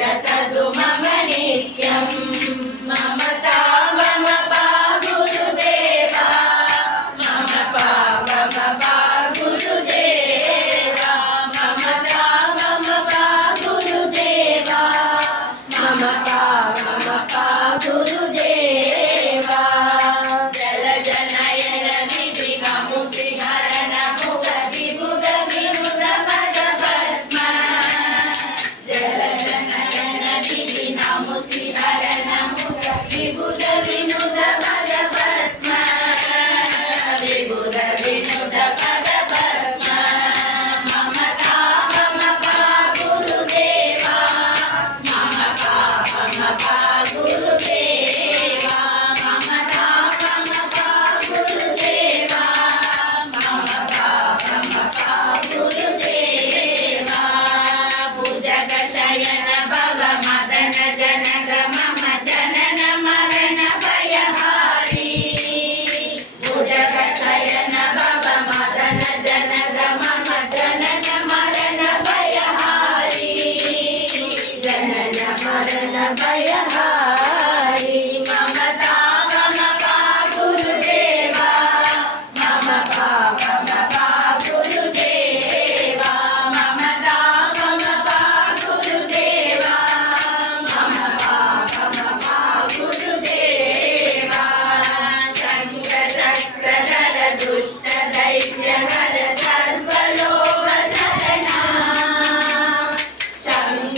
विलसतु मम नित्यं ममता मम पा गुरुदेवा मम पा गुरुदेवा ममता मम पा गुरुदेवा मम पा गुरुदेवा जलजनयन विधिमुक्तिहरण मुख विबुध विनुत पद पद्म जलजनयन विधिमुक्तिहरण मुख विबुध विनुत पद पद्म विबुध विनुत पद पद्म ममता मम पा गुरुदेवा मम पा गुरुदेवा ममता मम पा गुरुदेवा मम पा गुरुदेवा भुजगशयन भव मदन जनक मम जनन मरण भयहारी भुजगशयन भव मदन जनक मम जनन मरण भयहारी जनन मरण भयहारी ममता मम पा गुरुदेवा मम पा गुरुदेवा ममता मम पा गुरुदेवा मम पा गुरुदेवा शङ्खचक्रधर दुष्ट दैत्यहर सर्वलोकधरणा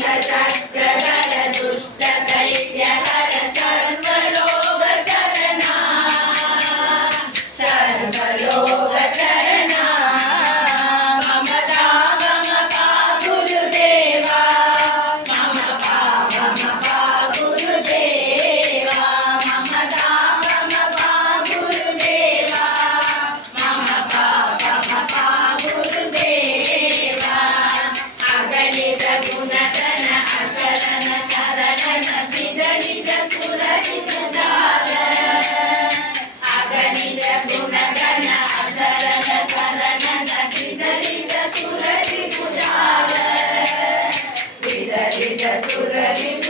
शङ्खचक्रधर दुष्ट दैत्यहर सर्वलोकधरणा सर्वलोकधरणा ममता मम पा गुरुदेवा मम पा गुरुदेवा ममता मम पा गुरुदेवा मम पा गुरुदेवा अगणित गुणगण अकरण शरण विदलित सुरहित दार अगणित गुणगण अकरण शरण विदलित सुरहित दार विदलित सुरहित